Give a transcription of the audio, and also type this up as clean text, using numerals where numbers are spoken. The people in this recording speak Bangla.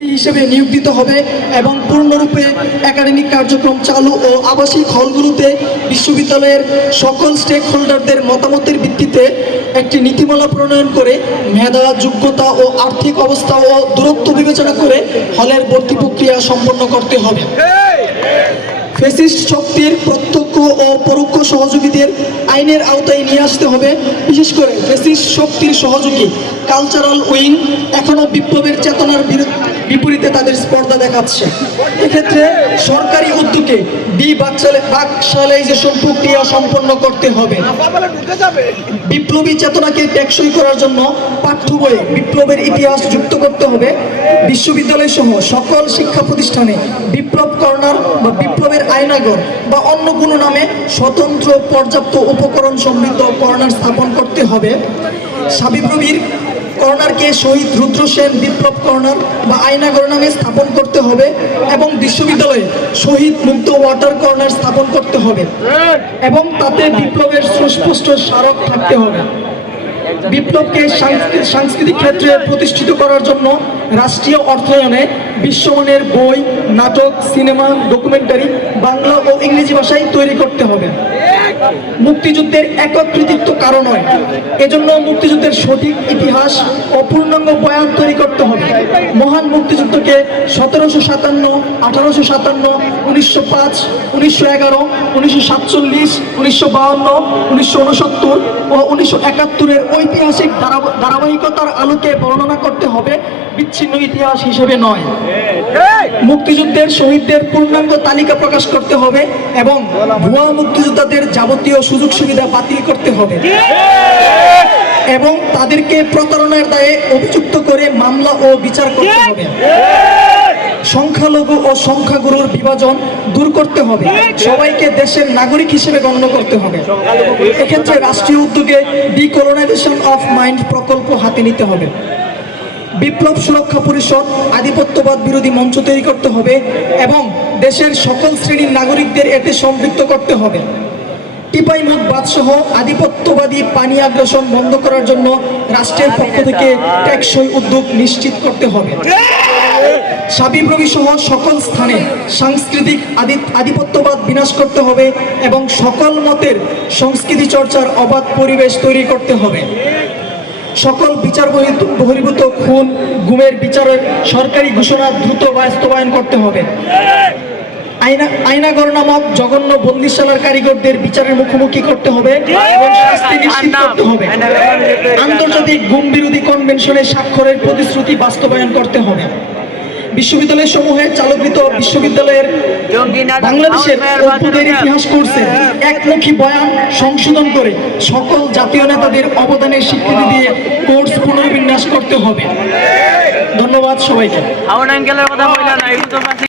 হিসেবে নিয়োগ দিতে হবে এবং পূর্ণরূপে একাডেমিক কার্যক্রম চালু ও আবাসিক হলগুলোতে বিশ্ববিদ্যালয়ের সকল স্টেক হোল্ডারদের মতামতের ভিত্তিতে একটি নীতিমালা প্রণয়ন করে মেধা, যোগ্যতা ও আর্থিক অবস্থা ও দূরত্ব বিবেচনা করে হলের ভর্তি প্রক্রিয়া সম্পন্ন করতে হবে। ফ্যাসিস্ট শক্তির প্রত্যক্ষ ও পরোক্ষ সহযোগীদের আইনের আওতায় নিয়ে আসতে হবে। বিশেষ করে ফ্যাসিস্ট শক্তির সহযোগী কালচারাল উইং এখনও বিপ্লবের চেতনার বিপরীতে তাদের স্পর্ধা দেখাচ্ছে। এক্ষেত্রে সরকারি উদ্যোগে বাকশালাইজেশন প্রক্রিয়া সম্পন্ন করতে হবে। বিপ্লবী চেতনাকে টেকসই করার জন্য পাঠ্য বইয়ে বিপ্লবের ইতিহাস যুক্ত করতে হবে। বিশ্ববিদ্যালয় সহ সকল শিক্ষা প্রতিষ্ঠানে বিপ্লব কর্নার বা বিপ্লবের আয়নাগর বা অন্য কোনো নামে স্বতন্ত্র পর্যাপ্ত উপকরণ সমৃদ্ধ কর্নার স্থাপন করতে হবে। সাবিপ্রবির কর্নারকে শহীদ রুদ্র সেন বিপ্লব কর্নার বা আয়নাগর নামে স্থাপন করতে হবে এবং বিশ্ববিদ্যালয়ে শহীদ মুক্ত ওয়াটার কর্নার স্থাপন করতে হবে এবং তাতে বিপ্লবের সুস্পষ্ট স্মারক থাকতে হবে। বিপ্লবকে সাংস্কৃতিক ক্ষেত্রে প্রতিষ্ঠিত করার জন্য রাষ্ট্রীয় অর্থায়নে বিশ্বমানের বই, নাটক, সিনেমা, ডকুমেন্টারি বাংলা ও ইংরেজি ভাষায় তৈরি করতে হবে। মুক্তিযুদ্ধের একক কৃতিত্ব কারো নয়, এজন্য মুক্তিযুদ্ধের সঠিক ইতিহাস ও পূর্ণাঙ্গ বয়ান তৈরি করতে হবে। মহান মুক্তিযুদ্ধকে 1757, 1857, 1905, 1911, 1947, 1952, 1969 ও 1971-এর ঐতিহাসিক ধারাবাহিকতার আলোকে বর্ণনা করতে হবে, বিচ্ছিন্ন ইতিহাস হিসেবে নয়। মুক্তিযুদ্ধের শহীদদের পূর্ণাঙ্গ তালিকা প্রকাশ করতে হবে এবং ভুয়া মুক্তিযোদ্ধাদের যাবতীয় সুযোগ সুবিধা বাতিল করতে হবে এবং তাদেরকে প্রতারণার দায়ে অভিযুক্ত করে মামলা ও বিচার করতে হবে। সংখ্যালঘু ও সংখ্যাগুরুর বিভাজন দূর করতে হবে, সবাইকে দেশের নাগরিক হিসেবে গণ্য করতে হবে। এক্ষেত্রে রাষ্ট্রীয় উদ্যোগে ডিকলোনাইজেশন অফ মাইন্ড প্রকল্প হাতে নিতে হবে। বিপ্লব সুরক্ষা পরিষদ আধিপত্যবাদ বিরোধী মঞ্চ তৈরি করতে হবে এবং দেশের সকল শ্রেণীর নাগরিকদের এতে সম্পৃক্ত করতে হবে। টিপাইমুখ বাদসহ আধিপত্যবাদী পানি আগ্রাসন বন্ধ করার জন্য রাষ্ট্রের পক্ষ থেকে টেকসই উদ্যোগ নিশ্চিত করতে হবে। সাবিপ্রবি সহ সকল স্থানে সাংস্কৃতিক আধিপত্যবাদ বিনাশ করতে হবে এবং সকল মতের সংস্কৃতি চর্চার অবাধ পরিবেশ তৈরি করতে হবে। সকল বিচার বহির্ভূত খুন, গুমের বিচারের সরকারি ঘোষণা দ্রুত বাস্তবায়ন করতে হবে। আয়নাগর নামক জঘন্য বন্দিশালার কারিগরদের বিচারের মুখোমুখি করতে হবে এবং শাস্তি নিশ্চিত করতে হবে। আন্তর্জাতিক গুম বিরোধী কনভেনশনে স্বাক্ষরের প্রতিশ্রুতি বাস্তবায়ন করতে হবে। বিশ্ববিদ্যালয় সমূহে চালকৃত বিশ্ববিদ্যালয়ের বাংলাদেশের অভ্যুদয়ের ইতিহাস কোর্সে একমুখী বয়ান সংশোধন করে সকল জাতীয় নেতাদের অবদানের স্বীকৃতি দিয়ে কোর্স পুনর্বিন্যাস করতে হবে। ধন্যবাদ সবাইকে।